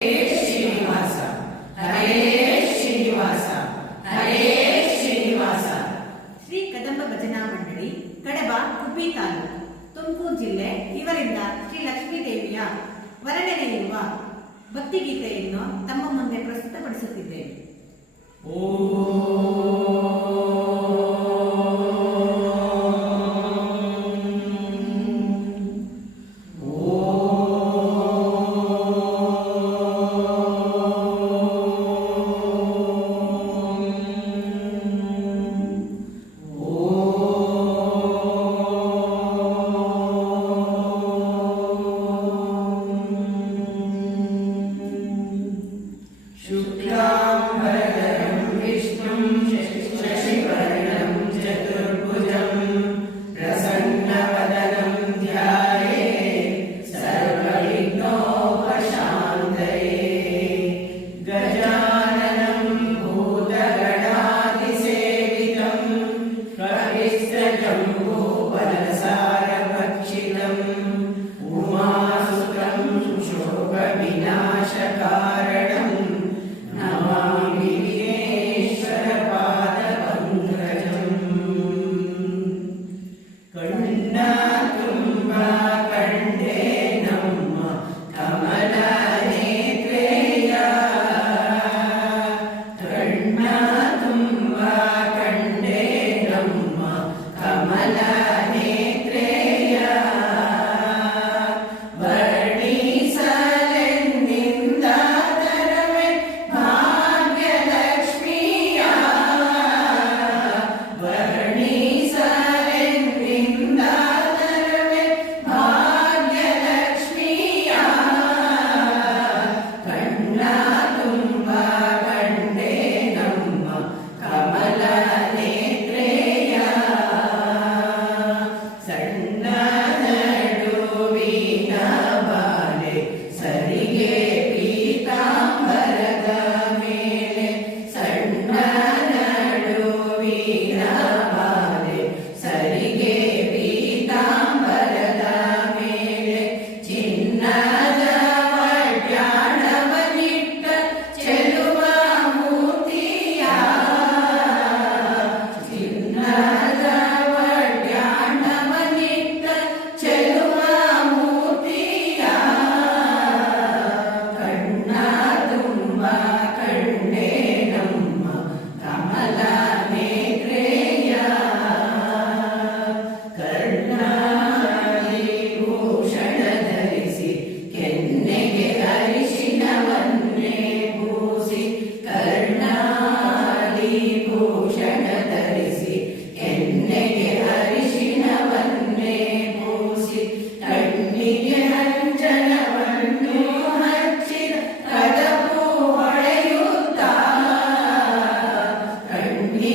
ಶ್ರೀನಿವಾಸ ಹರೇ ಶ್ರೀನಿವಾಸ ಹರೇ ಶ್ರೀನಿವಾಸ. ಶ್ರೀ ಕದಂಬ ಭಜನಾ ಮಂಡಳಿ, ಕಡಬ ತಾಲೂಕು, ತುಮಕೂರು ಜಿಲ್ಲೆ, ಇವರಿಂದ ಶ್ರೀ ಲಕ್ಷ್ಮೀದೇವಿಯ ವರ್ಣನೆಯಿರುವ ಭಕ್ತಿಗೀತೆಯನ್ನು ತಮ್ಮ ಮುಂದೆ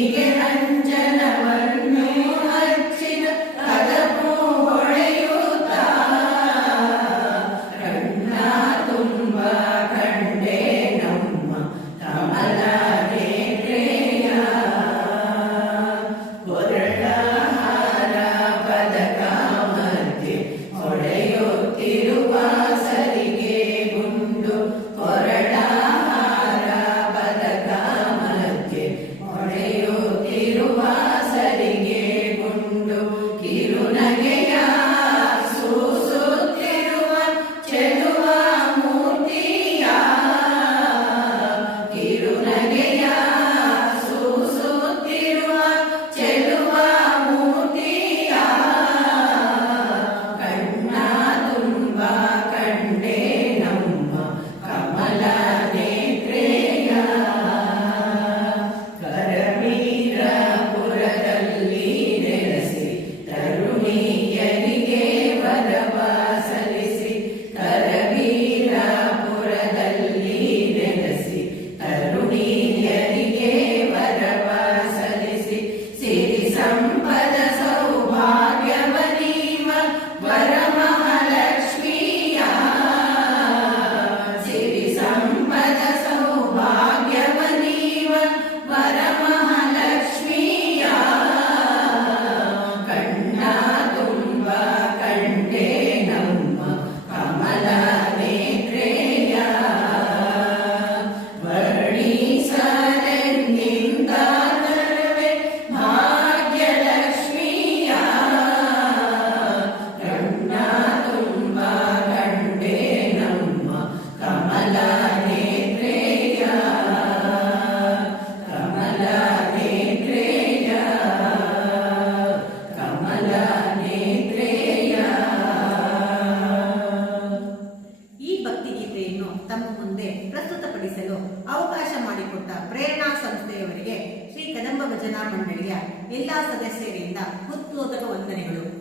Amen. ತಮ್ಮ ಮುಂದೆ ಪ್ರಸ್ತುತಪಡಿಸಲು ಅವಕಾಶ ಮಾಡಿಕೊಟ್ಟ ಪ್ರೇರಣಾ ಸಂಸ್ಥೆಯವರಿಗೆ ಶ್ರೀ ಕದಂಬ ಭಜನಾ ಮಂಡಳಿಯ ಎಲ್ಲಾ ಸದಸ್ಯರಿಂದ ಹೃತ್ಪೂರ್ವಕ ವಂದನೆಗಳು.